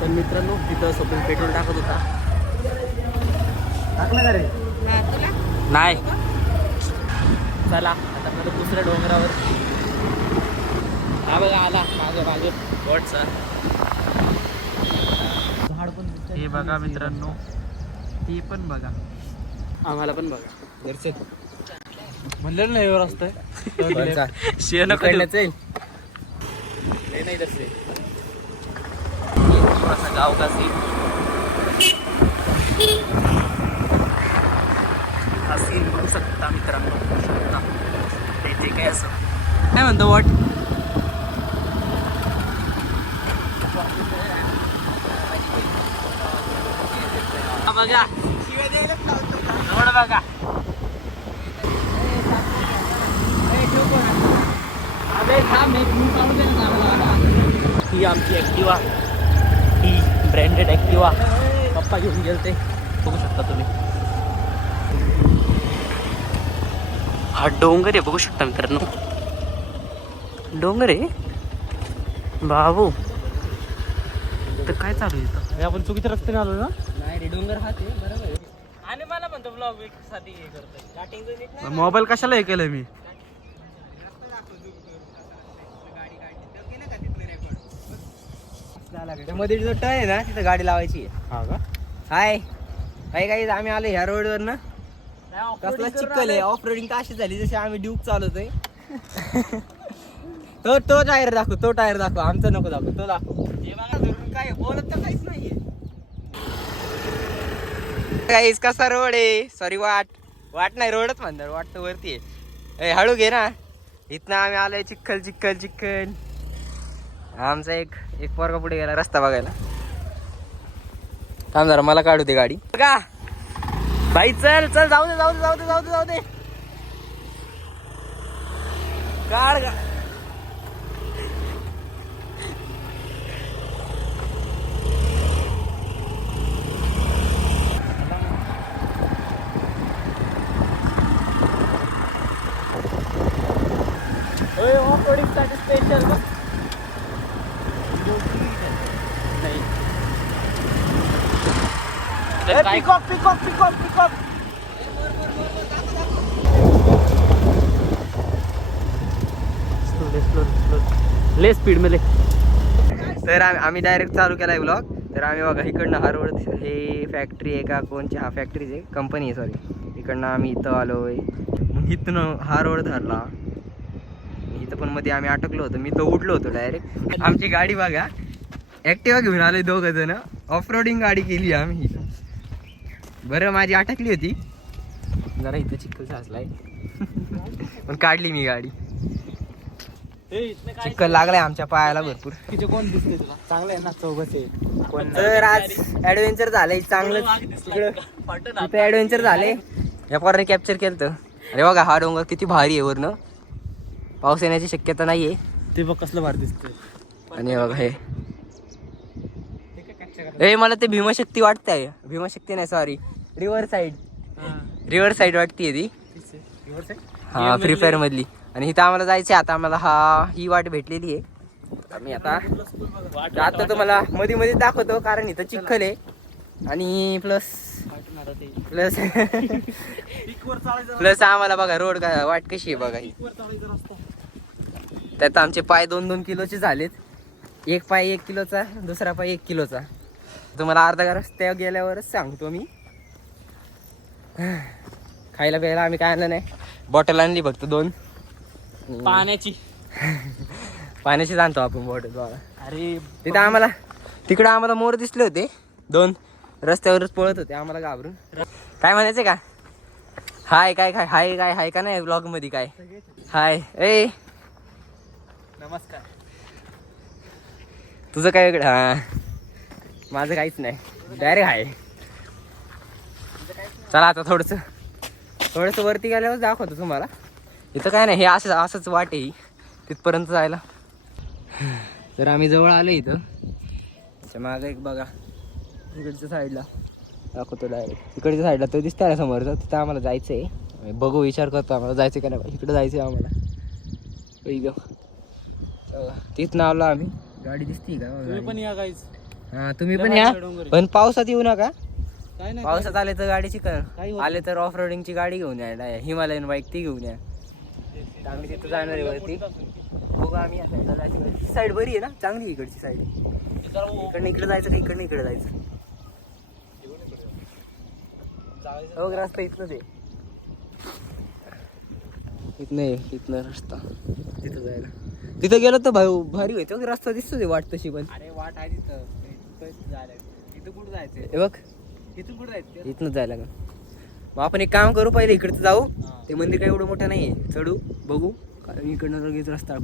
तर मित्रांनो तिथं सोबत पेट्रोल टाकत होता. टाकलं का रे? नाही. चला आता मला दुसऱ्या डोंगरावर. हा बघा आला मागे मागे बोटचा. हे बघा मित्रांनो, ती पण बघा, आम्हाला पण बघा. दर्शक म्हणलं नाही एवढं असतंय शेण जाईल. नाही दर्शक थोडासा गाव का सीन. हा सीन बघू शकता मित्रांनो, बघू शकता ते काय असं काय म्हणतो वॉट. बघा रोड बघा. ही आमची ॲक्टिवा, ही ब्रँडेड ॲक्टिवा पप्पा घेऊन गेलते, बघू शकता तुम्ही. हा डोंगर आहे बघू शकता मित्रांनो, डोंगर आहे बाबू. तर काय चालू आहे इथं? आपण चुकीच्या रस्त्याने आलो ना. नाही रे, डोंगर हा ते बरोबर आहे. आणि मला म्हणतो ब्लॉग साठी हे करतोय. मोबाईल कशाला हे केलं मी? मध्ये जो टर्न आहे ना तिथं गाडी लावायची. हा का? हाय काही काही आम्ही आलो ह्या रोड वर ना. कसला चिखल आहे. ऑफ रोडिंग अशी झाली जशी आम्ही ड्यूक चालवतोय. तो टायर दाखव, तो टायर दाखव, आमचा नको दाखव, तो दाखव. हे बघा धरून काय बोलत तर काहीच नाहीये. गाईस कसा रोड आहे, सॉरी वाट नाही, रोडच म्हणणार, वाट तर वरती आहे. हळू घे ना. इथनं आम्ही आलोय चिखल चिखल चिखल. आमचा एक पोरगा पुढे गेला रस्ता बघायला. थांब जरा मला काढू दे गाडी का भाई. चल चल जाऊ दे जाऊ दे जाऊ दे जाऊ दे जाऊ दे. काढ गा. ऑफ रोडिंग साठी special pickup pickup pickup pickup. ले स्पीड मध्ये. तर आम्ही डायरेक्ट चालू केलाय ब्लॉग. तर आम्ही बघा इकडनं हा रोड, हे फॅक्टरी आहे का कोणची? हा फॅक्टरीच आहे, कंपनी आहे सॉरी. इकडनं आम्ही इथं आलोय, मग इथनं हा रोड धरला. इथं पण मध्ये आम्ही अटकलो होतो, मी तो उठलो होतो डायरेक्ट. आमची गाडी बघा, ॲक्टिवा घेऊन आलोय दोघं जण. ऑफ रोडिंग गाडी केली आम्ही. बरं माझी अटकली होती जरा इथं, चिखल साचलाय पण काढली मी गाडी. चिखल लागलाय आमच्या पायाला भरपूर. कोण दिसते तुला? चांगलं आहे ना, चौघच आहे. तर आज ऍडव्हेंचर झालंय चांगलं. तिथं ऍडव्हेंचर झाले. या पोराने कॅप्चर केलं. अरे बघा हा डोंगर किती भारी आहे. वरनं पाऊस येण्याची शक्यता नाहीये. ते बघ कसलं भारी दिसतंय. आणि बघा हे मला ते भीमाशक्ती वाटतंय. भीमाशक्ती नाही सॉरी, रिव्हर साईड वाटतीये ती. हा फ्री फायर मधली. आणि इथं आम्हाला जायचंय आता. आम्हाला ही वाट भेटलेली आहे. आम्ही आता तुम्हाला मध्ये मध्ये दाखवतो, कारण इथं चिखल आहे. आणि प्लस आम्हाला बघा रोड वाट कशी आहे बघा ही. त्यात आमचे पाय 2-2 किलोचे झालेत. एक पाय 1 किलोचा, दुसरा पाय 1 किलोचा. तुम्हाला अर्धा रस्त्यावर गेल्यावरच सांगतो मी. खायला प्यायला आम्ही काय आणलं नाही, बॉटल आणली फक्त 2 पाण्याची. पाण्याची आणतो आपण बॉटल. अरे तिकडं आम्हाला मोर दिसले होते 2, रस्त्यावरच पळत होते आम्हाला घाबरून. काय म्हणायचं का? हाय हाय का नाही ब्लॉग मध्ये काय हाय? ए नमस्कार. तुझं काय वेगळं? हा माझं काहीच नाही, डायरेक्ट हाय. चला आता थोडस वरती गेल्यावर दाखवतो तुम्हाला. इथं काय नाही, हे असंच वाट आहे तिथपर्यंत जायला. तर आम्ही जवळ आलो इथं. त्याच्या मागं एक बघा इकडच्या साईडला दाखवतो डायरेक्ट. इकडच्या साईडला तो दिसतंय ना समोरचा, तिथं आम्हाला जायचं आहे. बघू विचार करतो आम्हाला जायचं का नाही. इकडं जायचं आहे आम्हाला. तिथनं आलो आम्ही. गाडी दिसती का तुम्ही पण या गाईच. हा तुम्ही पण या, पण पावसात येऊ नका. काय नाही पावसात आले तर गाडीची काही होत आले तर ऑफ रोडिंगची गाडी घेऊन या, हिमालयन बाईक ती घेऊन या. तर आम्ही तिथं जाणार आहे वरती. बघू आम्ही साईड बरी आहे ना, चांगली आहे इकडची साईड. इकडनं इकडे जायचं का इकडनं इकडे जायचं? हो रस्ता इथनच आहे, इथनं रस्ता तिथं जायला. तिथं गेलो तर भारी होतो रस्ता दिसतो ते वाट तशी पण. अरे वाट आहे तिथं. तिथं कुठं जायचं? हे बघ तिथं कुठं जायचं? इथनच जायला का? मग आपण एक काम करू, पहिले इकडचं जाऊ. ते मंदिर काही एवढं मोठं नाहीये, चढू बघू. इकडनं लगेच रस्ता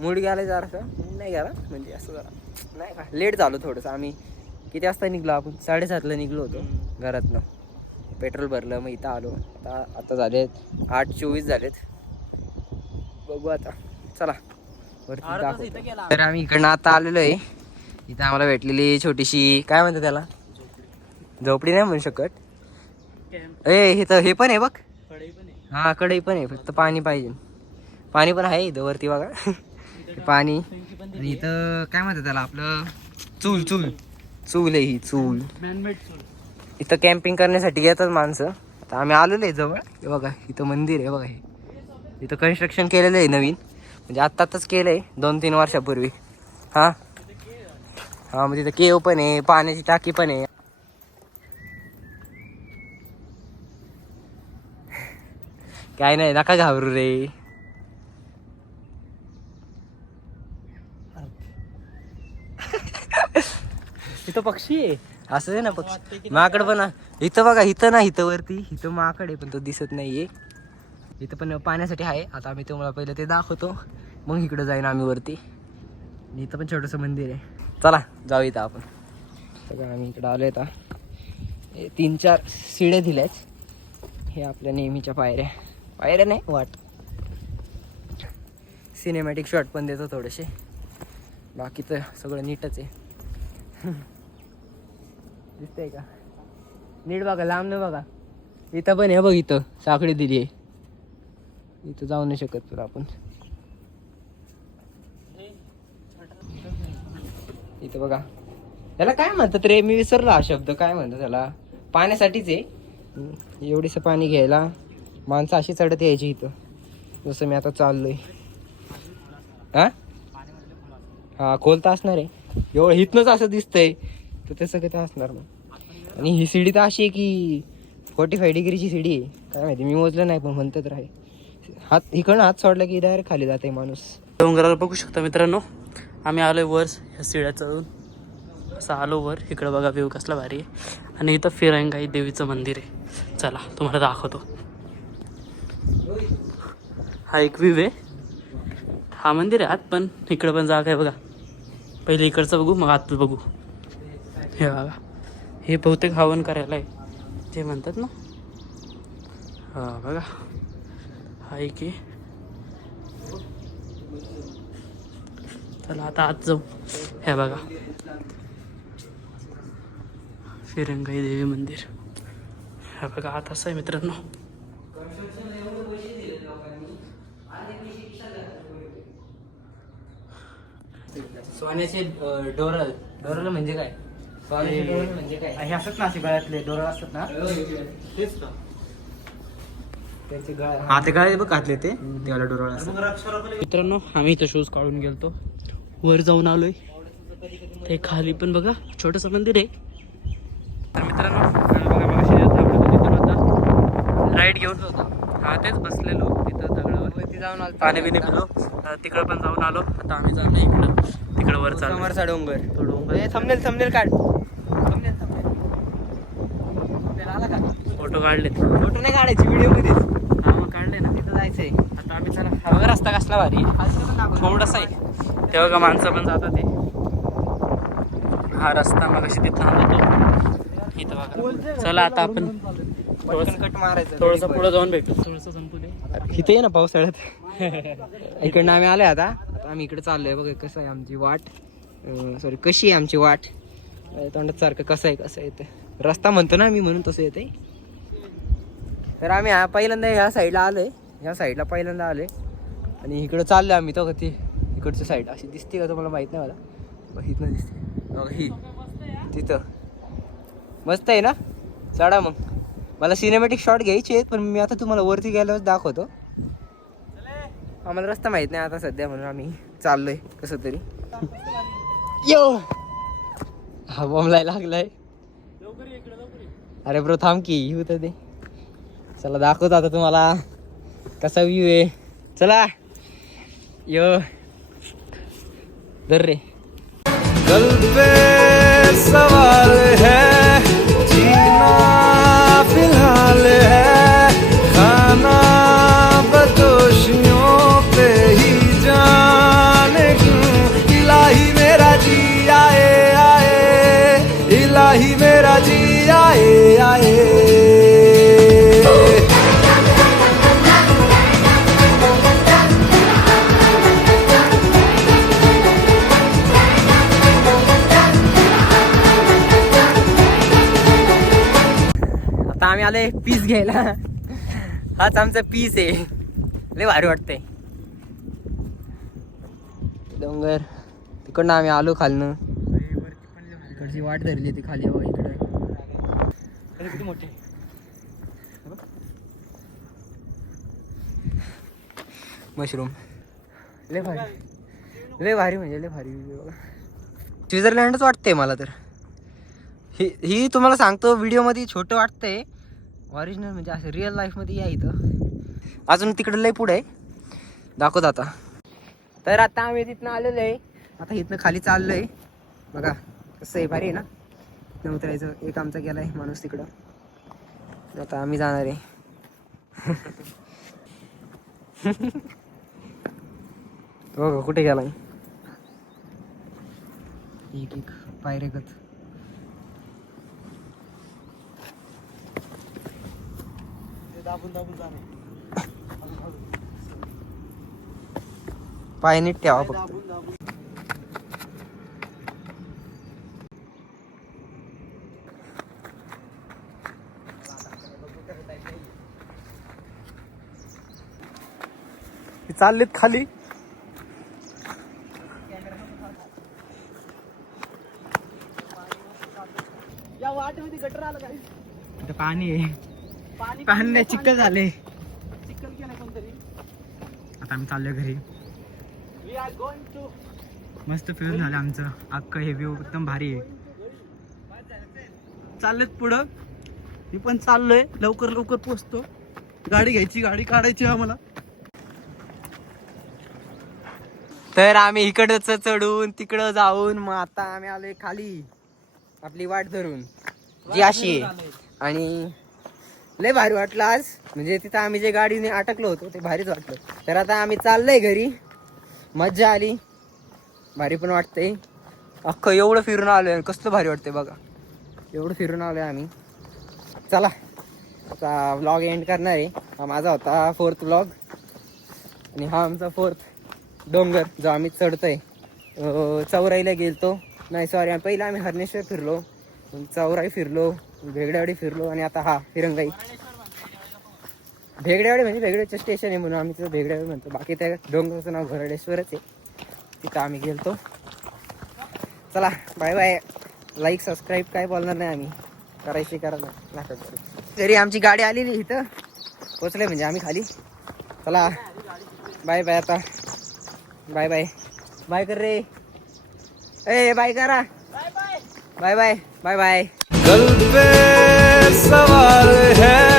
मूड गेला जरा नाही गेला, म्हणजे असं जरा नाही का लेट झालो थोडंसं. आम्ही किती वाजता निघलो? आपण 7:30ला निघलो होतो घरातनं. पेट्रोल भरलं, मग इथं आलो. आता झालेत 8:24 झालेत. बघू आता, चला वरती दाखवतो. तर आम्ही इकडनं आता आलेलो आहे. इथं आम्हाला भेटलेली छोटीशी, काय म्हणतात त्याला, झोपडी नाही म्हणू शकत. हे पण आहे बघ. हा कढई पण आहे, फक्त पाणी पाहिजे. पाणी पण आहे इथं वरती बघा. पाणी. आणि इथं काय म्हणतात त्याला, आपलं चूल आहे ही चूल. इथं कॅम्पिंग करण्यासाठी येतात माणसं. आता आम्ही आलेलो आहे जवळ. हे बघा इथं मंदिर आहे बघा. हे इथं कन्स्ट्रक्शन केलेलं आहे नवीन, म्हणजे आत्ताच केलं आहे 2-3 वर्षापूर्वी. हा मग तिथं केव पण आहे, पाण्याची टाकी पण आहे. काय नाही, नका घाबरू रे. तिथं पक्षी आहे. असं आहे ना पक्षी. माकड पण इथं बघा. इथं ना, इथं वरती इथं माकड आहे, पण तो दिसत नाहीये. इथं पण पाण्यासाठी आहे. आता आम्ही तुम्हाला पहिलं ते दाखवतो, मग इकडं जाईन आम्ही वरती. इथं पण छोटंसं मंदिर आहे. चला जाऊ इथं आपण. सगळं आम्ही इकडं आलोय. आता 3-4 शिड्या दिल्यात. हे आपल्या नेहमीच्या पायऱ्या नाही, वाट. सिनेमॅटिक शॉट पण देतो थोडेसे, बाकी तर सगळं नीटच आहे. दिसतंय का? नीट बघा, लांब नाही बघा. इथं पण आहे बघ, इथं साखळी दिली आहे. इथं जाऊ नाही शकत तुला आपण. इथं बघा, त्याला काय म्हणतात रे, मी विसरलो हा शब्द. काय म्हणतात त्याला? पाण्यासाठीच आहे. एवढीसं पाणी घ्यायला माणसं अशी चढत यायची इथं, जसं मी आता चाललोय. हा खोल तर असणार आहे. एवढं इथनंच असं दिसतंय, तर तसं काही असणार मग. आणि ही शिडी तर अशी आहे की 45 डिग्रीची शिडी आहे. काय माहिती, मी मोजलं नाही, पण म्हणतात राही. हात इकडनं हात सोडला की डायरेक्ट खाली जाते माणूस. डोंगराला बघू शकता मित्रांनो, आम्ही आलोय वर ह्या शिड्या चढून. असं आलो वर. इकडं बघा व्ह्यू कसला भारी आहे. आणि इथं फिरंगाई देवीचं मंदिर आहे. चला तुम्हाला दाखवतो. हा एक व्ह्यू आहे. हा मंदिर आहे आत, पण इकडं पण जागा आहे बघा. पहिले इकडचं बघू, मग आत बघू. हे बघा, हे बहुतेक हवन करायला आहे जे म्हणतात ना. हा बघा, हा एक आहे. चला आता आत जाऊ. हे बघा फिरंगाई देवी मंदिर. हे बघा आत असं आहे मित्रांनो. सोन्याचे डोरल म्हणजे काय? सोन्याचे डोरल म्हणजे काय? हे असतात ना, असे गळ्यातले डोरल असतात ना, तेच तर. त्याचे हा ते गळे बघ घातले ते त्याला डोरल असतात. मित्रांनो आम्ही इथं शूज काढून गेलतो, वर जाऊन आलोय. ते खाली पण बघा छोटंसं मंदिर आहे. तर मित्रांनो बघा, मग राईड घेऊन हा तेच बसलेलो तिथं दगडावर. जाऊन आलो, पाणी बिणी पिलो. तिकडं पण जाऊन आलो. आता आम्ही चाललो इकडं, तिकडं वर चाललो. समोरचा डोंगर. तो डोंगर. थंबनेल काढ. आला का? फोटो काढले. फोटो नाही काढायचे, व्हिडिओ मध्ये. हा मग काढले ना. तिथं जायचंय आता आम्ही चला. हा बघा रस्ता कसला भारी आहे, थोडासा आहे. तेव्हा का माणसं पण जातात ते. हा रस्ता मग अशी तिथं आणतो इथं बघा. चला आता आपण कट मारायचं. थोडंसं पुढं जाऊन भेटू. थोडंसं संपू इथे आहे ना पावसाळ्यात. इकडनं आम्ही आलोय. आता आम्ही इकडे चाललोय. बघा कसं आहे आमची वाट, सॉरी कशी आहे आमची वाट. तोंडात सारखं कसं आहे ते रस्ता म्हणतो ना मी, म्हणून तसं येते. तर आम्ही पहिल्यांदा ह्या साईडला आलोय. ह्या साईडला पहिल्यांदा आले आणि इकडं चाललो आम्ही. तो का ती इकडची साईड अशी दिसते का तुम्हाला माहीत नाही मला, इथनं दिसते बघा ही तिथं. मस्त आहे ना, चढा मग. मला सिनेमॅटिक शॉट घ्यायचे आहेत पण मी आता तुम्हाला वरती गेल्यावर दाखवतो. आम्हाला रस्ता माहीत नाही आता सध्या म्हणून आम्ही चाललोय कसं तरी. यो हा बॉम्बलाय लागलाय. अरे ब्रो थांब की येऊ तर दे. चला दाखवतो आता तुम्हाला कसा व्ह्यू आहे. चला यो धर रे. कल पे सवाल है, जीना फिलहाल है, खाना बदोशियों पे ही जाने क्यों. इलाही मेरा जी आए आए, इलाही मेरा जी आए आए. आम्ही आले पीस घ्यायला. हाच आमचा पीस आहे. लय भारी वाटतंय. डोंगर तिकडनं आम्ही आलो खालनं. इकडची वाट धरली ती खाली बघा इकडे किती मोठे मशरूम. लय भारी, लय भारी म्हणजे लय भारी. स्वित्झर्लंडच वाटतंय मला तर. ही तुम्हाला सांगतो व्हिडिओमध्ये छोटं वाटतंय, ओरिजिनल म्हणजे असं रिअल लाईफमध्ये या इथं. अजून तिकडं लय पुढे आहे, दाखवत आता. तर आता आम्ही तिथनं आलेलो आहे. आता इथनं खाली चाललो आहे बघा कसं आहे, भारी आहे ना. इथनं उतरायचं. एक आमचा गेला आहे माणूस तिकडं. आता आम्ही जाणार आहे. बघा कुठे गेलाय. एक एक पायरेगत. पाय नीट ठेवा फक्त. चाललेत खाली. या वाटेमध्ये गटर आलं काही. पाणी आहे, पाणी चिखल झाले. चिखल केलं कोणतरी. आता आम्ही चाललोय घरी. मस्त फिरून झालं आमचं अख्खं. हे व्ह्यू एकदम भारी आहे. चाललेत पुढं. मी पण चाललोय, लवकर लवकर पोहोचतो. गाडी घ्यायची, गाडी काढायची आम्हाला. तर आम्ही इकडच चढून तिकडं जाऊन मग आता आम्ही आलोय खाली आपली वाट धरून जी अशी आहे. आणि लय भारी वाटलं आज. म्हणजे तिथं आम्ही जे गाडीने अटकलो होतो ते भारीच वाटलं. तर आता आम्ही चाललोय घरी. मज्जा आली, भारी पण वाटतंय. अख्खं एवढं फिरून आलोय, कसलं भारी वाटतंय बघा. एवढं फिरून आलोय आम्ही. चला आता व्लॉग एंड करणार आहे. हा माझा होता 4th व्लॉग आणि हा आमचा 4th डोंगर जो आम्ही चढतोय. चौराईला गेलतो, नाही सॉरी पहिला आम्ही हरणेश्वर फिरलो, चौराई फिरलो, भेगड्यावाडी फिरलो आणि आता हा फिरंगाई. भेगड्यावाडी म्हणजे भेगड्याचं स्टेशन आहे म्हणून आम्ही तिथं भेगड्यावाडी म्हणतो. बाकी त्या डोंगराचं नाव घरडेश्वरच आहे. तिथं आम्ही गेलतो. चला बाय बाय. लाईक सबस्क्राईब काय बोलणार नाही आम्ही, करायची करा ना. तरी आमची गाडी आलेली इथं पोचले म्हणजे आम्ही खाली. चला बाय बाय. आता बाय बाय. बाय कर रे. ए बाय करा. Bye bye bye bye bye bye. कल पे सवाल है,